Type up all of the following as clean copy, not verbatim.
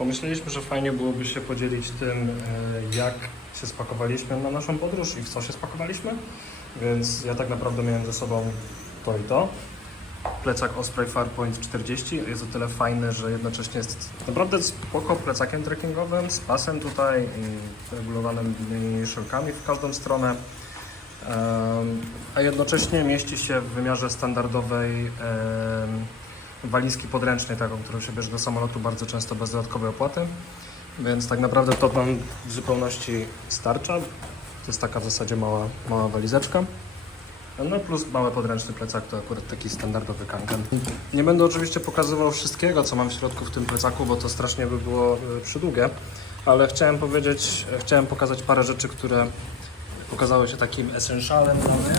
Pomyśleliśmy, że fajnie byłoby się podzielić tym, jak się spakowaliśmy na naszą podróż i w co się spakowaliśmy. Więc ja tak naprawdę miałem ze sobą to i to. Plecak Osprey Farpoint 40 jest o tyle fajny, że jednocześnie jest naprawdę spoko plecakiem trekkingowym z pasem tutaj i regulowanymi szelkami w każdą stronę. A jednocześnie mieści się w wymiarze standardowej walizki podręcznej, taką, którą się bierze do samolotu bardzo często bez dodatkowej opłaty. Więc tak naprawdę to nam w zupełności starcza. To jest taka w zasadzie mała walizeczka. No plus mały podręczny plecak to akurat taki standardowy kanken. Nie będę oczywiście pokazywał wszystkiego, co mam w środku w tym plecaku, bo to strasznie by było przydługie. Ale chciałem pokazać parę rzeczy, które okazały się takim essentialem dla mnie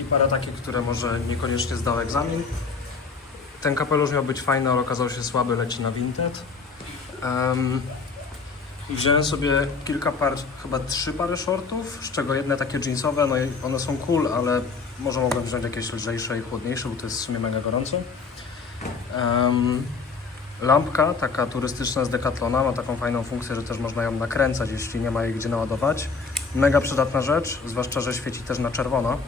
i parę takich, które może niekoniecznie zdały egzamin. Ten kapelusz miał być fajny, ale okazał się słaby, leci na Vinted. Wziąłem sobie kilka par, chyba 3 pary shortów, z czego jedne takie jeansowe, no i one są cool, ale może mogłem wziąć jakieś lżejsze i chłodniejsze, bo to jest w sumie mega gorąco. Lampka, taka turystyczna z Decathlona, ma taką fajną funkcję, że też można ją nakręcać, jeśli nie ma jej gdzie naładować. Mega przydatna rzecz, zwłaszcza, że świeci też na czerwono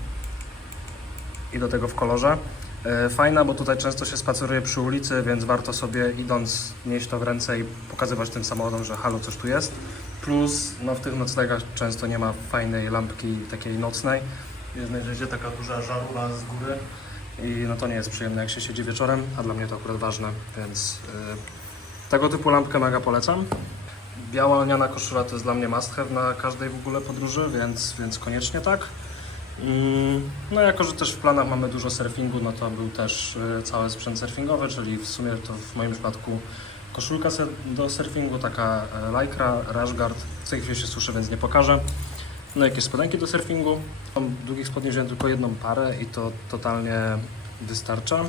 i do tego w kolorze. Fajna, bo tutaj często się spaceruje przy ulicy, więc warto sobie idąc nieść to w ręce i pokazywać tym samochodom, że halo, coś tu jest. Plus no, w tych noclegach często nie ma fajnej lampki takiej nocnej. Jest taka duża żarówka z góry i no to nie jest przyjemne, jak się siedzi wieczorem, a dla mnie to akurat ważne, więc tego typu lampkę mega polecam. Biała lniana koszula to jest dla mnie must have na każdej w ogóle podróży, więc koniecznie tak. No jako, że też w planach mamy dużo surfingu, no to był też cały sprzęt surfingowy, czyli w sumie to w moim przypadku koszulka do surfingu, taka lycra, rashguard. W tej chwili się suszę, więc nie pokażę. No jakieś spodenki do surfingu. Mam długich spodni wziąłem tylko jedną parę i to totalnie wystarcza.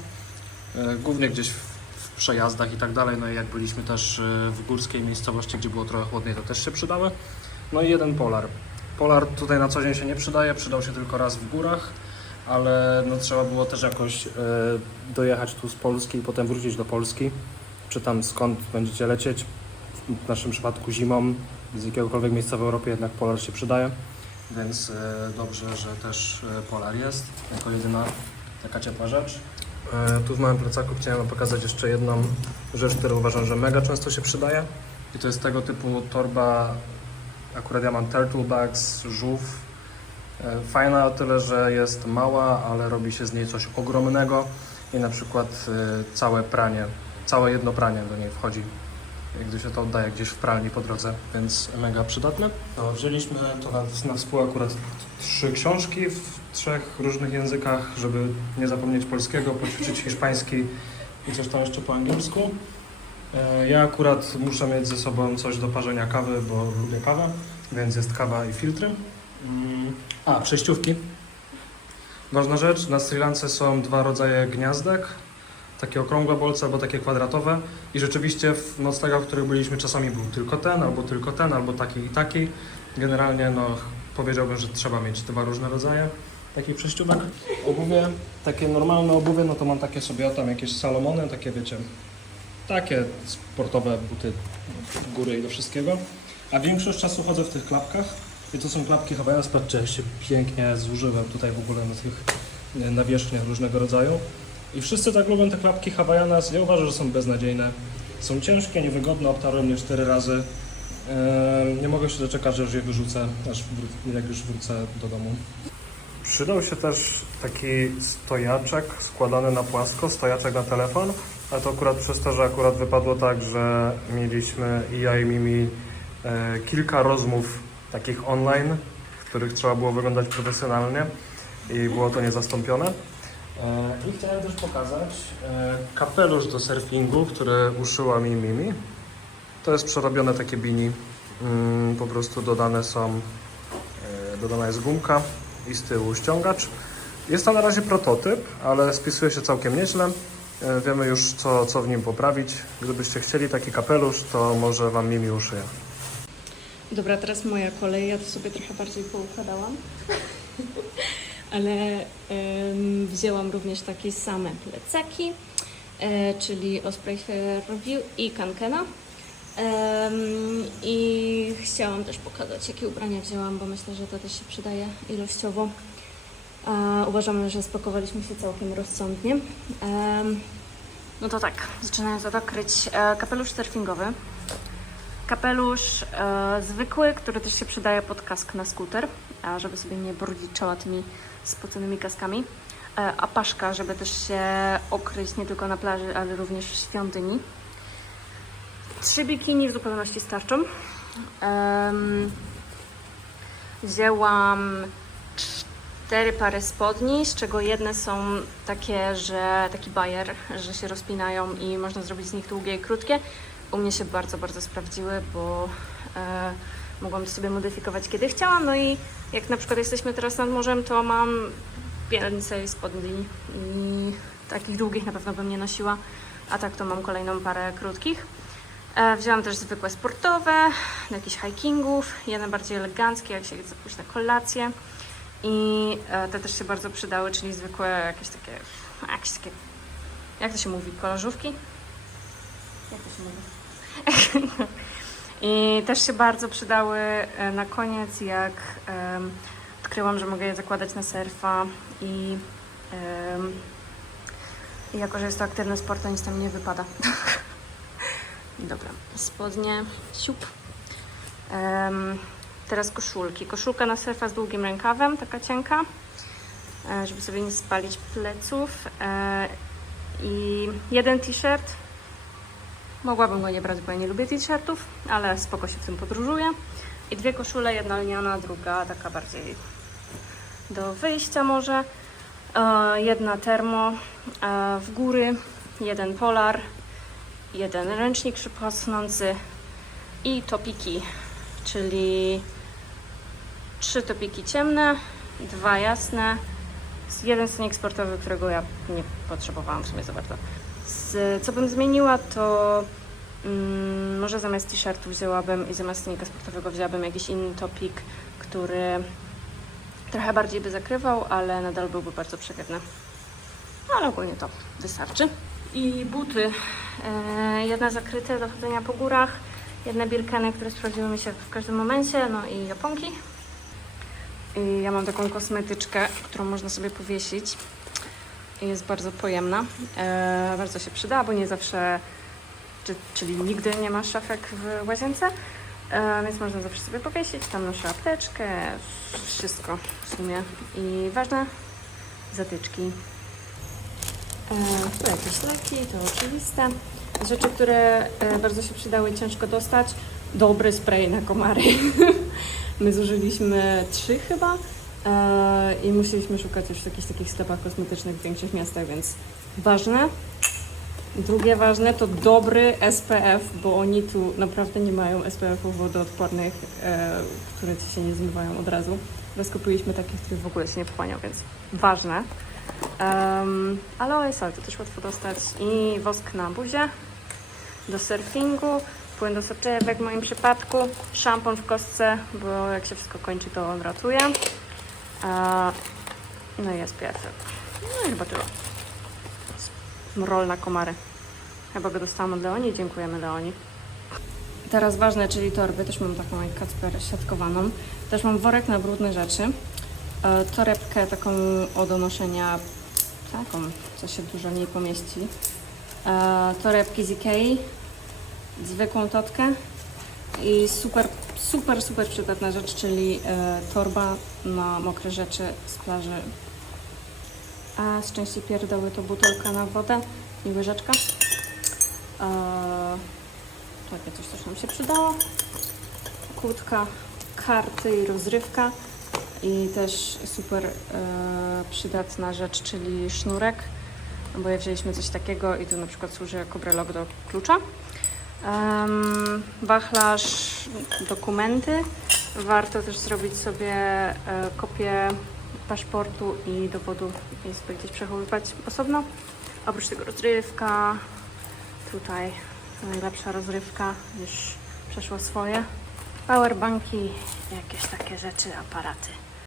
Głównie gdzieś w przejazdach i tak dalej, no i jak byliśmy też w górskiej miejscowości, gdzie było trochę chłodniej, to też się przydały. No i jeden polar. Polar tutaj na co dzień się nie przydaje, przydał się tylko raz w górach, ale no, trzeba było też jakoś dojechać tu z Polski i potem wrócić do Polski, czy tam skąd będziecie lecieć. W naszym przypadku zimą, z jakiegokolwiek miejsca w Europie jednak polar się przydaje, więc dobrze, że też polar jest, jako jedyna taka ciepła rzecz. Tu w małym plecaku chciałem wam pokazać jeszcze jedną rzecz, którą uważam, że mega często się przydaje i to jest tego typu torba. Akurat ja mam turtle bags, żółw. Fajna o tyle, że jest mała, ale robi się z niej coś ogromnego i na przykład całe jedno pranie do niej wchodzi, gdy się to oddaje gdzieś w pralni po drodze, więc mega przydatne. No, wzięliśmy to na współ akurat 3 książki w 3 różnych językach, żeby nie zapomnieć polskiego, poćwiczyć hiszpański i coś tam jeszcze po angielsku. Ja akurat muszę mieć ze sobą coś do parzenia kawy, bo lubię kawę, więc jest kawa i filtry. Przejściówki. Ważna rzecz, na Sri Lance są 2 rodzaje gniazdek, takie okrągłe bolce albo takie kwadratowe i rzeczywiście w noclegach, w których byliśmy, czasami był tylko ten, albo taki i taki. Generalnie no, powiedziałbym, że trzeba mieć 2 różne rodzaje takich przejściówek. Obuwie, takie normalne obuwie, no to mam takie sobie tam jakieś Salomony, takie wiecie, takie sportowe buty w góry i do wszystkiego. A większość czasu chodzę w tych klapkach. I to są klapki Havaianas. Patrzcie, jak się pięknie zużyłem tutaj w ogóle na tych nawierzchniach różnego rodzaju. I wszyscy tak lubią te klapki Havaianas. Ja uważam, że są beznadziejne. Są ciężkie, niewygodne, obtarłem je 4 razy. Nie mogę się doczekać, że już je wyrzucę, jak już wrócę do domu. Przydał się też taki stojaczek składany na płasko, stojaczek na telefon. A to akurat przez to, że akurat wypadło tak, że mieliśmy i ja i Mimi kilka rozmów takich online, w których trzeba było wyglądać profesjonalnie i było to niezastąpione. I chciałem też pokazać kapelusz do surfingu, który uszyła mi Mimi. To jest przerobione takie beanie. Po prostu dodana jest gumka i z tyłu ściągacz. Jest to na razie prototyp, ale spisuje się całkiem nieźle. Wiemy już co w nim poprawić. Gdybyście chcieli taki kapelusz, to może wam Mimi uszyje. Dobra, teraz moja kolej. Ja to sobie trochę bardziej poukładałam. Ale wzięłam również takie same plecaki, czyli Osprey Fairview i Kankena. I chciałam też pokazać, jakie ubrania wzięłam, bo myślę, że to też się przydaje ilościowo. Uważamy, że spakowaliśmy się całkiem rozsądnie. No to tak, zaczynając od okryć kapelusz surfingowy. Kapelusz zwykły, który też się przydaje pod kask na skuter, żeby sobie nie brudzić czoła tymi spoconymi kaskami. A paszka, żeby też się okryć nie tylko na plaży, ale również w świątyni. 3 bikini w zupełności starczą. Wzięłam 4 pary spodni, z czego jedne są takie, że taki bajer, że się rozpinają i można zrobić z nich długie i krótkie. U mnie się bardzo, bardzo sprawdziły, bo mogłam to sobie modyfikować kiedy chciałam. No i jak na przykład jesteśmy teraz nad morzem, to mam więcej spodni i takich długich na pewno bym nie nosiła, a tak to mam kolejną parę krótkich. Wzięłam też zwykłe sportowe, do jakichś hikingów, jedne bardziej eleganckie, jak się chce pójść na kolację. I te też się bardzo przydały, czyli zwykłe jakieś takie, jak to się mówi, kolażówki? Jak to się mówi? I też się bardzo przydały na koniec, jak odkryłam, że mogę je zakładać na surfa i jako, że jest to aktywny sport, to nic tam nie wypada. Dobra, spodnie, siup. Teraz koszulki. Koszulka na surfa z długim rękawem, taka cienka, żeby sobie nie spalić pleców. I jeden t-shirt. Mogłabym go nie brać, bo ja nie lubię t-shirtów, ale spoko się w tym podróżuje. I 2 koszule, jedna lniana, druga taka bardziej do wyjścia może. Jedna termo w góry, jeden polar, jeden ręcznik szybkohasnący i topiki, czyli 3 topiki ciemne, 2 jasne, jeden stanik sportowy, którego ja nie potrzebowałam w sumie za bardzo. Co bym zmieniła, to może zamiast t-shirtu wzięłabym i zamiast stanika sportowego wzięłabym jakiś inny topik, który trochę bardziej by zakrywał, ale nadal byłby bardzo przewiewny. Ale ogólnie to wystarczy. I buty. Jedne zakryte do chodzenia po górach, jedne Birkeny, które sprawdziły mi się w każdym momencie, no i japonki. I ja mam taką kosmetyczkę, którą można sobie powiesić. I jest bardzo pojemna. Bardzo się przyda, bo nie zawsze, czyli nigdy nie ma szafek w łazience, więc można zawsze sobie powiesić. Tam noszę apteczkę, wszystko w sumie. I ważne, zatyczki. Tu jakieś leki, to oczywiste. Rzeczy, które bardzo się przydały, ciężko dostać. Dobry spray na komary. My zużyliśmy 3 chyba i musieliśmy szukać już w jakichś takich sklepach kosmetycznych w większych miastach, więc ważne. Drugie ważne to dobry SPF, bo oni tu naprawdę nie mają SPF-ów wodoodpornych, które ci się nie zmywają od razu. Rozkupiliśmy takich, których w ogóle się nie pochłaniał, więc ważne. Ale OSL to też łatwo dostać i wosk na buzię do surfingu, płyn do soczewek w moim przypadku, szampon w kostce, bo jak się wszystko kończy, to on ratuje. No i SPF. No i chyba tyle. Roll na komary. Chyba go dostałam od Leoni. Dziękujemy, Leoni. Teraz ważne, czyli torby. Też mam taką jak Kacper siatkowaną. Też mam worek na brudne rzeczy. Torebkę taką do noszenia, taką, co się dużo nie pomieści. Torebki z Ikei, zwykłą totkę i super przydatna rzecz, czyli torba na mokre rzeczy z plaży. A z części pierdoły to butelka na wodę i łyżeczka. Takie coś też nam się przydało. Kurtka, karty i rozrywka. I też super przydatna rzecz, czyli sznurek, bo ja wzięliśmy coś takiego i tu na przykład służy jako brelok do klucza. Wachlarz, dokumenty. Warto też zrobić sobie kopię paszportu i dowodu i sobie gdzieś przechowywać osobno. Oprócz tego rozrywka. Tutaj najlepsza rozrywka, już przeszło swoje. Powerbanki, jakieś takie rzeczy, aparaty.